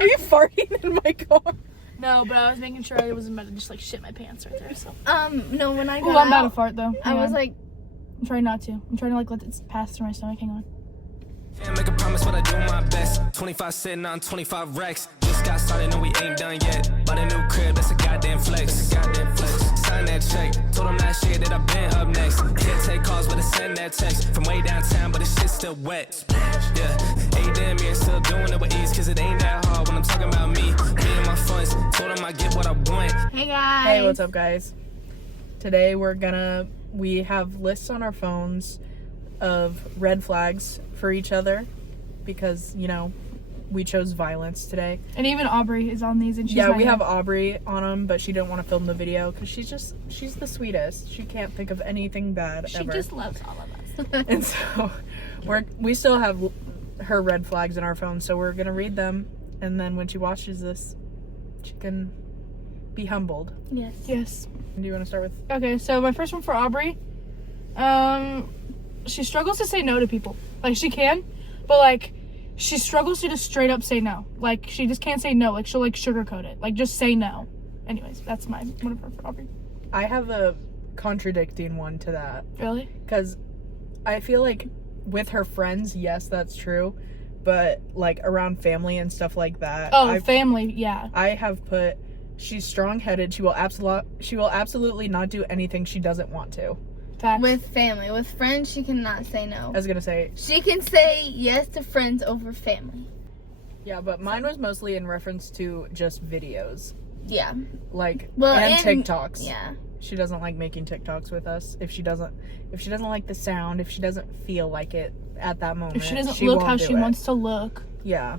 Are you farting in my car? No, but I was making sure I wasn't about to just like shit my pants right there. So. No, when I got Ooh, I'm about to out, fart though. I was like, I'm trying not to. I'm trying to like let it pass through my stomach. Hang on. Can't make a promise, but I do my best. 25 sitting on 25 racks. Just got started, no, we ain't done yet. Bought a new crib, that's a goddamn flex. Sign that check. Told them last year that I've been up next. Can't take calls, but I send that text. From way downtown, but the shit's still wet. Yeah, ain't damn near still doing it with ease. Cause it ain't that hard when I'm talking about me. Me and my funds. Told them I get what I want. hey guys. Hey, what's up, guys? Today we have lists on our phones of red flags for each other because, you know, we chose violence today. And even Aubrey is on these, and she's we have Aubrey on them, but she didn't want to film the video because she's the sweetest. She can't think of anything bad ever. She just loves all of us. And so we still have her red flags in our phone, so we're gonna read them, and then when she watches this, she can be humbled. Yes. Do you want to start with? Okay, so my first one for Aubrey. She struggles to say no to people. Like, she can, but like she struggles to just straight up say no. Like, she just can't say no. Like, she'll like sugarcoat it. Like, just say no. Anyways, that's my one for Aubrey. I have a contradicting one to that. Really? Because I feel like with her friends, yes, that's true, but like around family and stuff like that. Family, yeah. I have put, she's strong-headed. She will absolutely not do anything she doesn't want to. Facts. With family. With friends, she cannot say no. I was gonna say, She can say yes to friends over family. yeah, but mine was mostly in reference to just videos, Yeah. like Well, and and- TikToks. Yeah. She doesn't like making TikToks with us. If she doesn't like the sound, if she doesn't feel like it at that moment, If she doesn't look won't how do she it. wants to look. Yeah.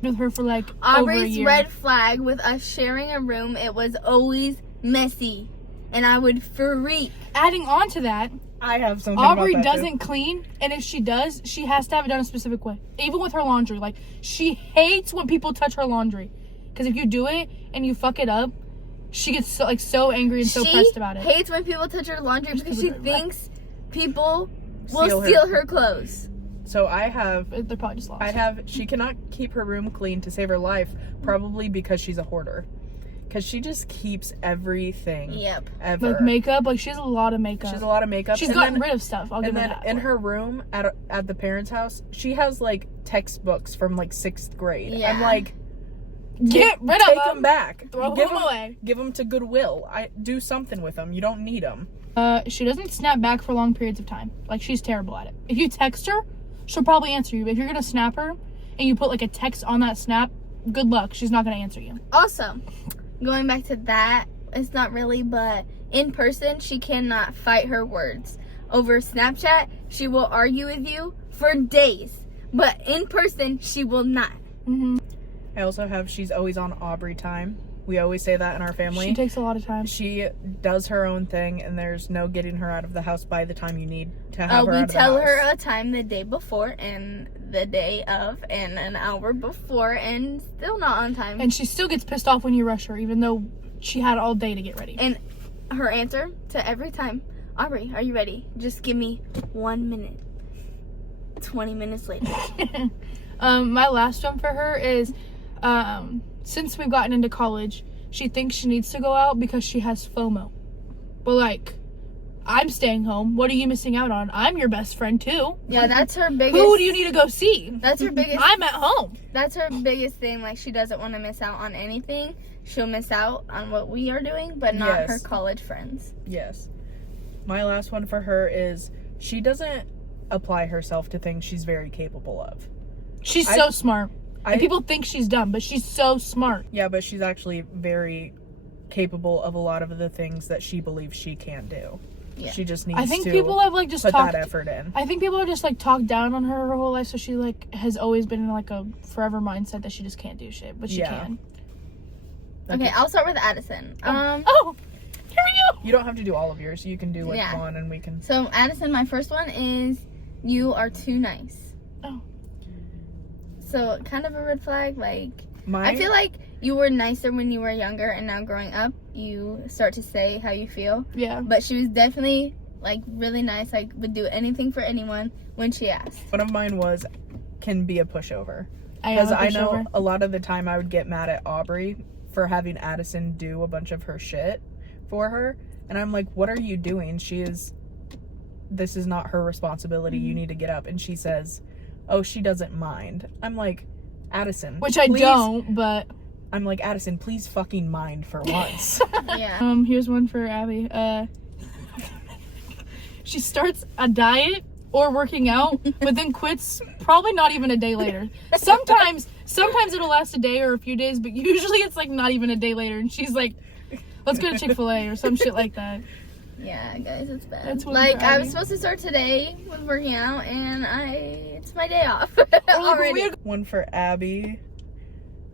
With her for like over a Aubrey's year. red flag with us sharing a room, it was always messy. And I would freak. Adding on to that, I have something Aubrey about that too. doesn't clean, and if she does, she has to have it done a specific way. Even with her laundry, like, she hates when people touch her laundry, because if you do it and you fuck it up, she gets so angry and so pressed about it. She hates when people touch her laundry because she thinks people will Steal her. steal her clothes. So I have They're probably just lost. she cannot keep her room clean to save her life, probably because she's a hoarder. Because she just keeps everything. Yep. Ever. Like makeup, like she has a lot of makeup. She has a lot of makeup. She's and gotten then, rid of stuff. I'll give And her then that. in her room at the parents' house, she has like textbooks from like 6th grade. Yeah. I'm like, Get rid of take them. them back. Throw Give them away. Give them to Goodwill. Do something with them. You don't need them. She doesn't snap back for long periods of time. Like, she's terrible at it. If you text her, she'll probably answer you. But if you're gonna snap her and you put like a text on that snap, good luck. She's not gonna answer you. Also, going back to that, it's not really, but in person, she cannot fight her words. Over Snapchat, she will argue with you for days. But in person, she will not. Mm-hmm. I also have she's always on Aubrey time. We always say that in our family. She takes a lot of time. She does her own thing, and there's no getting her out of the house by the time you need to have her out We of the tell house. her a time the day before and the day of and an hour before and still not on time. And she still gets pissed off when you rush her, even though she had all day to get ready. And her answer to every time, Aubrey, are you ready? Just give me 1 minute. 20 minutes later. My last one for her is, since we've gotten into college, she thinks she needs to go out because she has FOMO. But like, I'm staying home. What are you missing out on? I'm your best friend too. Yeah, that's her biggest. Who do you need to go see? That's her biggest. I'm at home. That's her biggest thing. Like, she doesn't want to miss out on anything. She'll miss out on what we are doing, but not Yes. her college friends. Yes. My last one for her is she doesn't apply herself to things she's very capable of. She's so smart. And I- people think she's dumb, but she's so smart. Yeah, but she's actually very capable of a lot of the things that she believes she can do. Yeah. She just needs I think to people have like just put talked. that effort in. I think people have just like talked down on her whole life, so she like has always been in like a forever mindset that she just can't do shit, but she Yeah. can. Okay, I'll start with Addison. Oh, here we go. You don't have to do all of yours. You can do like Yeah. one, and we can. So Addison, my first one is you are too nice. Oh. So kind of a red flag. Like, Mine, I feel like you were nicer when you were younger, and now growing up, you start to say how you feel. Yeah. But she was definitely like really nice. Like, would do anything for anyone when she asked. one of mine was can be a pushover. Because I know a lot of the time I would get mad at Aubrey for having Addison do a bunch of her shit for her. And I'm like, what are you doing? This is not her responsibility. You need to get up. And she says, oh, she doesn't mind. I'm like, Addison. Which I don't, but... I'm like, Addison, please fucking mind for once. Yeah. Here's one for Abby. She starts a diet or working out, but then quits probably not even a day later. Sometimes it'll last a day or a few days, but usually it's like not even a day later, and she's like, let's go to Chick-fil-A or some shit like that. Yeah, guys, it's bad. That's one Like, for I Abby. was supposed to start today with working out, and it's my day off already. One for Abby.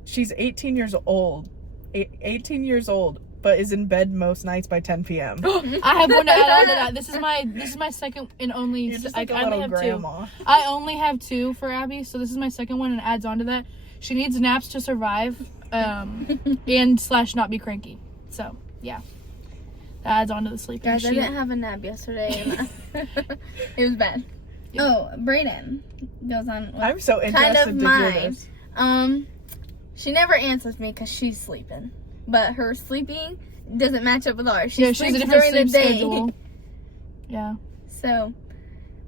She's 18 years old. 18 years old, but is in bed most nights by 10 p.m. I have one to add on to that. This is my second and only. You're just like I a only little have grandma. two. I only have two for Abby, so this is my second one and adds on to that. She needs naps to survive, and / not be cranky. So yeah, that adds on to the sleeping. Guys, I didn't have a nap yesterday, and it was bad. Yeah. Oh, Brayden goes on. With I'm so kind interested of to hear mine. this. She never answers me because she's sleeping, but her sleeping doesn't match up with ours. She Yeah, she has a sleeps different during sleep the day. schedule. Yeah. So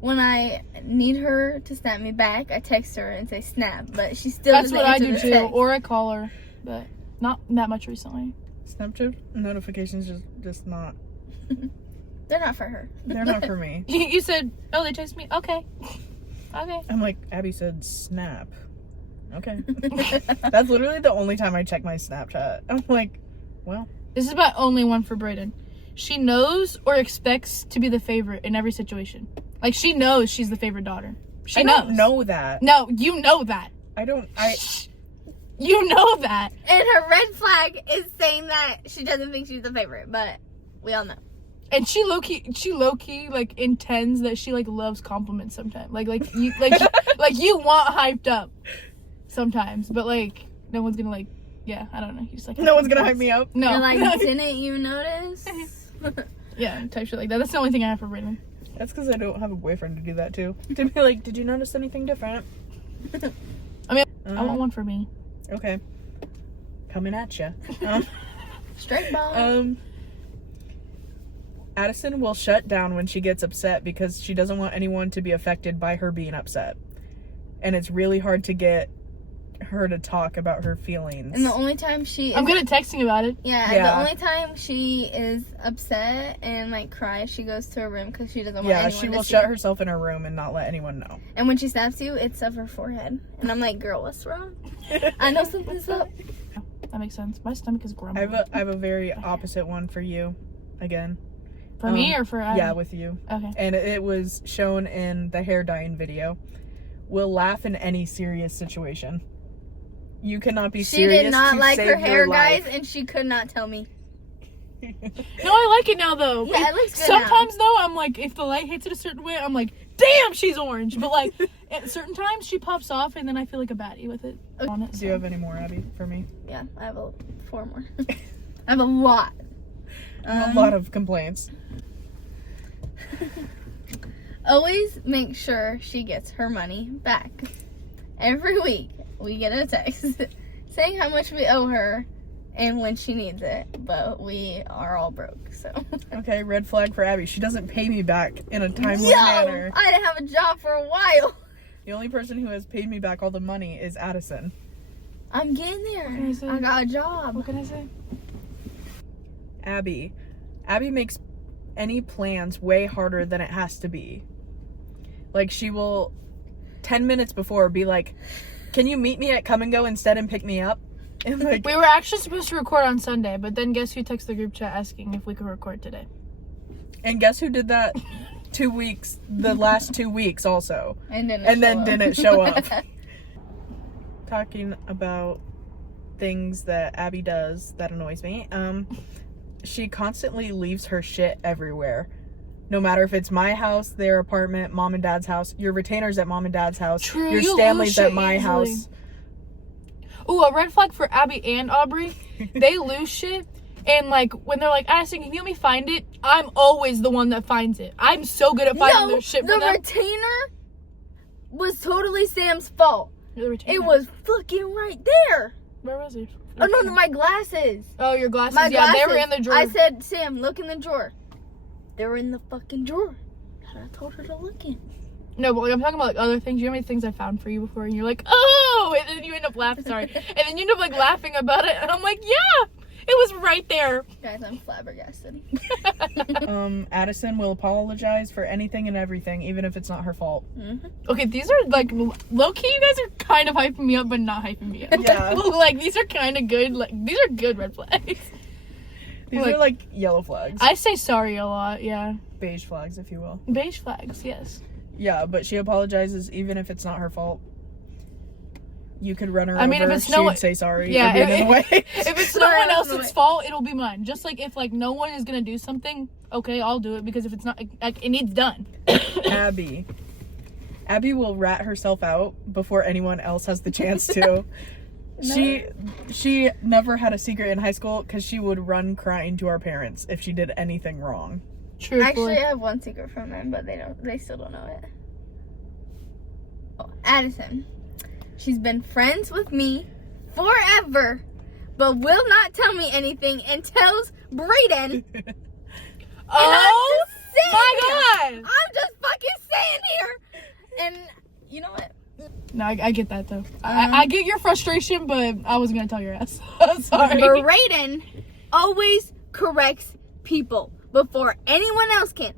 when I need her to snap me back, I text her and say snap, but she still That's doesn't what I answer do the too, text. or I call her, but not that much recently. Snapchat notifications just not. They're not for her. They're not for me. You said, oh, they text me. Okay. I'm like, Abby said snap. Okay. That's literally the only time I check my Snapchat. I'm like, well. This is my only one for Brayden. She knows or expects to be the favorite in every situation. Like, she knows she's the favorite daughter. She I knows. don't know that. No, you know that. You know that. And her red flag is saying that she doesn't think she's the favorite, but we all know. And she low key like intends that she like loves compliments sometimes. Like you like you want hyped up sometimes, but like no one's gonna like I don't know. You just like No one's gonna hype me up. No. You're like, didn't you notice? Yeah, type shit like that. That's the only thing I have for Brayden. That's because I don't have a boyfriend to do that too. To be like, did you notice anything different? I mean, I want one for me. Okay. Coming at ya. Straight bomb. Addison will shut down when she gets upset because she doesn't want anyone to be affected by her being upset. And it's really hard to get her to talk about her feelings. And the only time she I'm good at texting about it. Yeah, the only time she is upset and like cries, she goes to her room because she doesn't want anyone to see. she will shut herself in her room and not let anyone know. And when she snaps you, it's of her forehead. And I'm like, girl, what's wrong? I know something's up. That makes sense. My stomach is grumbling. I have a very opposite one for you, again. For me or for Abby? Yeah, with you. Okay. And it was shown in the hair dyeing video. Will laugh in any serious situation. You cannot be She serious. did not to like save her hair, your life. guys, and she could not tell me. No, I like it now though. Yeah, it looks good Sometimes though, I'm like, if the light hits it a certain way, I'm like, damn, she's orange. But like, at certain times, she pops off, and then I feel like a baddie with it. On it Do you have any more, Abby, for me? Yeah, I have 4 more. I have a lot. A lot of complaints. Always make sure she gets her money back. Every week, we get a text saying how much we owe her and when she needs it, but we are all broke, so. Okay, red flag for Abby. She doesn't pay me back in a timely manner. I didn't have a job for a while. The only person who has paid me back all the money is Addison. I'm getting there. What can I say? I got a job. What can I say? Abby makes any plans way harder than it has to be. Like, she will 10 minutes before be like, can you meet me at Come and Go instead and pick me up? And like, We were actually supposed to record on Sunday, but then guess who texted the group chat asking if we could record today? and guess who did that the last 2 weeks also? And then didn't show up. Talking about things that Abby does that annoys me. She constantly leaves her shit everywhere. No matter if it's my house, their apartment, mom and dad's house, your retainers at mom and dad's house, True, your you Stanley's lose at shit my easily. house. Ooh, a red flag for Abby and Aubrey. They lose shit. And like when they're like, Addison, can you help me find it? I'm always the one that finds it. I'm so good at finding their shit for the them. retainer was totally Sam's fault. It was fucking right there. Where was it? Oh no, my glasses. Oh, your glasses. My Yeah, glasses. they were in the drawer. I said, Sam, look in the drawer. They were in the fucking drawer. And I told her to look in. No, but like, I'm talking about like other things. You know how many things I found for you before, and you're like, oh, and then you end up laughing. Sorry, and then you end up like laughing about it, and I'm like, yeah, it was right there. Guys, I'm flabbergasted. Addison will apologize for anything and everything, even if it's not her fault. Mm-hmm. Okay, these are like low key. You guys are kind of hyping me up, but not hyping me up. Yeah. Like these are kind of good. Like these are good red flags. These Like- are like yellow flags. I say sorry a lot. Yeah, Beige flags, if you will. beige flags. Yes. Yeah, but she apologizes even if it's not her fault. You could run her I mean, over. if it's She no would one- say sorry Yeah, for being in the way. If it's no one else's fault, it'll be mine. Just like if like no one is gonna do something, okay, I'll do it because if it's not, like it needs done. Abby. Abby will rat herself out before anyone else has the chance to. She never had a secret in high school because she would run crying to our parents if she did anything wrong. Truthfully. Actually, I have one secret from them, but they still don't know it. Oh, Addison. She's been friends with me forever, but will not tell me anything and tells Brayden. Oh I'm my just god! I'm just fucking saying here. And you know what? No, I get that though. I get your frustration, but I wasn't gonna tell your ass. I'm sorry. Brayden always corrects people before anyone else can.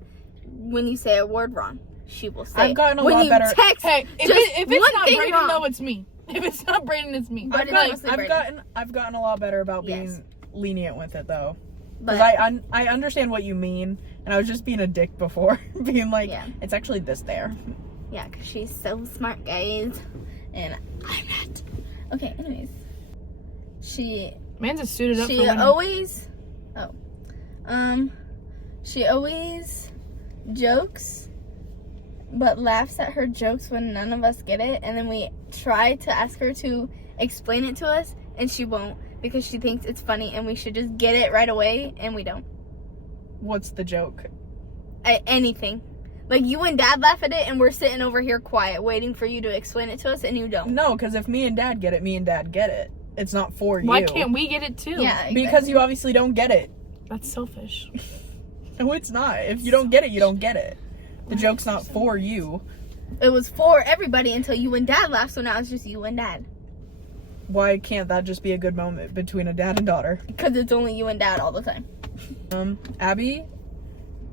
When you say a word wrong, she will say. I've gotten a when lot you better. Text, Hey, if just it's one not thing Brayden, wrong. no, it's me. If it's not Brayden, it's me. I But, didn't like, honestly- I've gotten a lot better about being Yes. lenient with it though. But Because I understand what you mean, and I was just being a dick before, being like, Yeah. it's actually this there. yeah, because she's so smart, guys, and I'm not. Okay, anyways, man's is suited up for she winning. always she always jokes but laughs at her jokes when none of us get it, and then we try to ask her to explain it to us and she won't because she thinks it's funny and we should just get it right away, and we don't. What's the joke? Anything. Like, you and Dad laugh at it and we're sitting over here quiet waiting for you to explain it to us, and you don't. No, because if me and Dad get it, me and Dad get it. It's not for you. Why can't we get it too? Yeah, exactly. Because you obviously don't get it. That's selfish. No, it's not. If you don't get it, you don't get it. The joke's not for you. It was for everybody until you and Dad laughed, so now it's just you and Dad. Why can't that just be a good moment between a dad and daughter? Because it's only you and Dad all the time. Abby,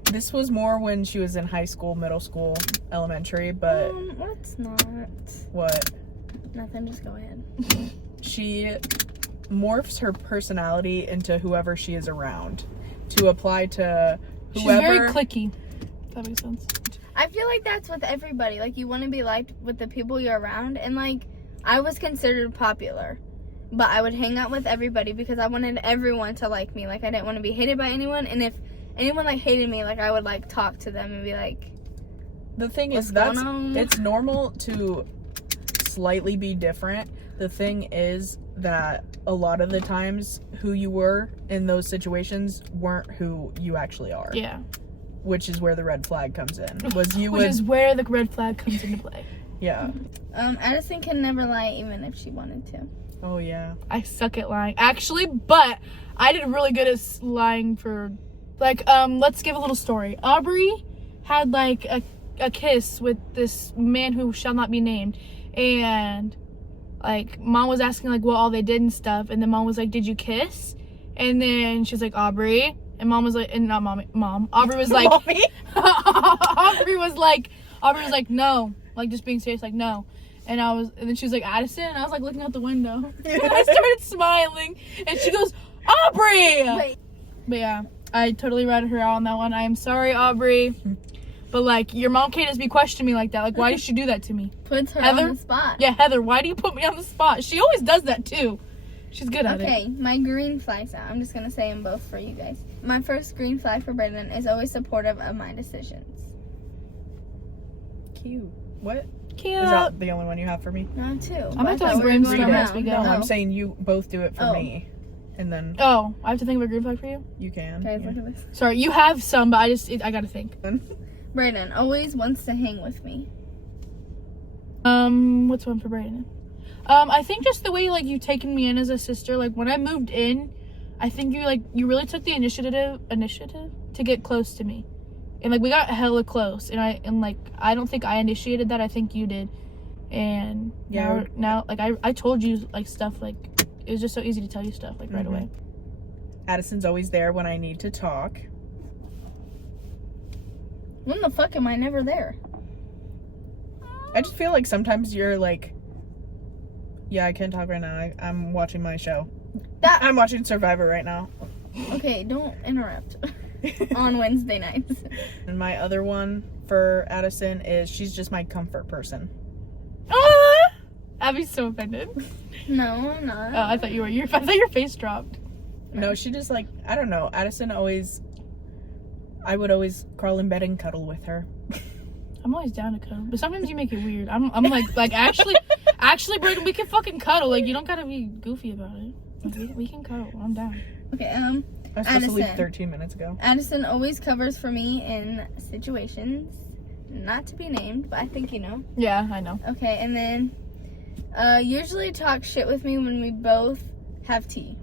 this was more when she was in high school, middle school, elementary, but Let's not. what? Nothing, just go ahead. She morphs her personality into whoever she is around to apply to She's whoever. very cliquey. If that makes sense. I feel like that's with everybody. Like, you want to be liked with the people you're around. And, like, I was considered popular. But I would hang out with everybody because I wanted everyone to like me. Like, I didn't want to be hated by anyone. And if anyone, like, hated me, like, I would, like, talk to them and be like, The thing is, What's going on? it's normal to slightly be different. The thing is that a lot of the times who you were in those situations weren't who you actually are. Yeah. Which is where the red flag comes in. Was you Which would is where the red flag comes into play. yeah. Addison can never lie even if she wanted to. Oh yeah. I suck at lying. Actually, but I did really good at lying for, like, let's give a little story. Aubrey had, like, a kiss with this man who shall not be named. And, like, Mom was asking, like, what all they did and stuff. And then Mom was like, did you kiss? And then she was like, Aubrey. And Mom was like, and not Mom. Aubrey was like, Mommy? Aubrey was like, no. Like, just being serious, like, no. And then she was like, Addison? And I was like looking out the window. And I started smiling. And she goes, Aubrey! Wait, But yeah, I totally ratted her out on that one. I am sorry, Aubrey. But, like, your mom can't just be questioning me like that. Like, why did she do that to me? puts her Heather? on the spot. Yeah, Heather, why do you put me on the spot? She always does that, too. She's good at it. Okay, my green flags now. I'm just going to say them both for you guys. My first green flag for Brayden is always supportive of my decisions. Cute. What? Cute. Is that the only one you have for me? No, two. I'm I about to thought have we were brainstorm going as around. we go. No, No. I'm saying you both do it for Oh. me. And then Oh, I have to think of a green flag for you? you can. Guys, Yeah. look at this. Sorry, you have some, but I gotta think. Brayden always wants to hang with me. What's one for Brayden? I think just the way like you've taken me in as a sister. Like when I moved in, I think you really took the initiative to get close to me, and like we got hella close. And I don't think I initiated that. I think you did. And now like I told you like stuff, like it was just so easy to tell you stuff like right away. Addison's always there when I need to talk. When the fuck am I never there? I just feel like sometimes you're like, yeah, I can't talk right now. I'm watching my show. I'm watching Survivor right now. Okay, don't interrupt. On Wednesday nights. And my other one for Addison is she's just my comfort person. Abby's so offended. No, I'm not. Oh, I thought you were. I thought your face dropped. No, she just like, I don't know. Addison I would always crawl in bed and cuddle with her. I'm always down to cuddle, but sometimes you make it weird. I'm like actually, Brayden, we can fucking cuddle. Like you don't gotta be goofy about it. Like, we can cuddle. I'm down. Okay, I was supposed to leave Addison. 13 minutes ago. Addison always covers for me in situations, not to be named, but I think you know. Yeah, I know. Okay, and then usually talk shit with me when we both have tea.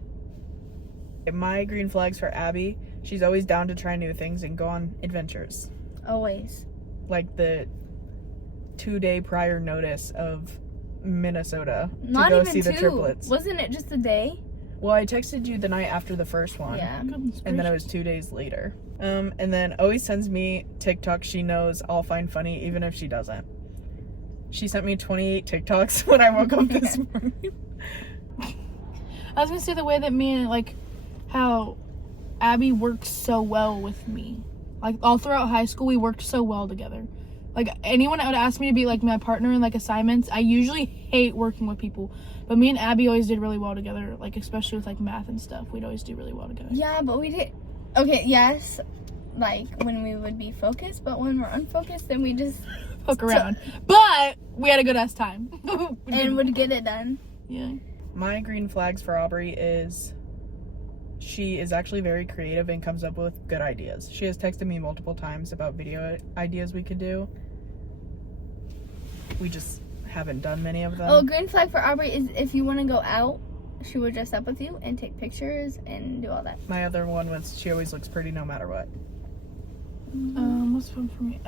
My green flags for Abby, she's always down to try new things and go on adventures. Always. Like the 2-day prior notice of Minnesota Not to go even see 2. the triplets. Wasn't it just a day? Well, I texted you the night after the first one. Yeah. Goodness And then it gracious. was 2 days later. And then always sends me TikToks she knows I'll find funny even if she doesn't. She sent me 28 TikToks when I woke up this morning. I was gonna say the way that me and like how Abby works so well with me. Like all throughout high school, we worked so well together. Like anyone that would ask me to be like my partner in like assignments, I usually hate working with people. But me and Abby always did really well together. Like especially with like math and stuff, we'd always do really well together. Yeah, but we did. Okay, yes. Like when we would be focused, but when we're unfocused, then we just Fuck around. But we had a good ass time. and would get it done. Yeah. My green flags for Aubrey is she is actually very creative and comes up with good ideas. She has texted me multiple times about video ideas we could do. We just haven't done many of them. Oh, green flag for Aubrey is if you want to go out, she will dress up with you and take pictures and do all that. My other one was she always looks pretty no matter what. What's fun for me?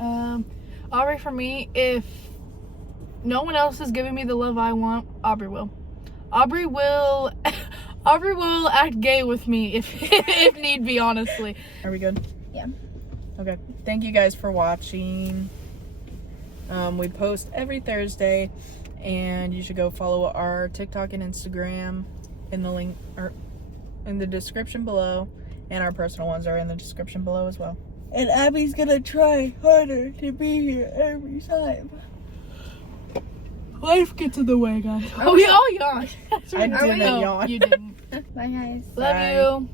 Aubrey for me, if no one else is giving me the love I want, Aubrey will. Aubrey will act gay with me if need be, honestly. Are we good? Yeah. Okay. Thank you guys for watching. We post every Thursday, and you should go follow our TikTok and Instagram in the link or in the description below, and our personal ones are in the description below as well. And Abby's gonna try harder to be here every time. Life gets in the way, guys. Oh, we all yawn. I didn't No, yawn. you didn't. Bye, guys. Love Bye. you.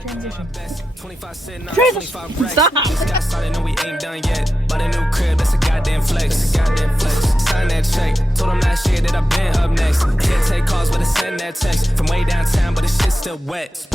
Transition. 25 sitting on Transition. 25 racks. Stop. Just got started, and we ain't done yet. But a new crib, that's a goddamn flex. Sign that check. Told them last year that I've been up next. Can't take calls, but I send that text. From way downtown, but the shit's still wet.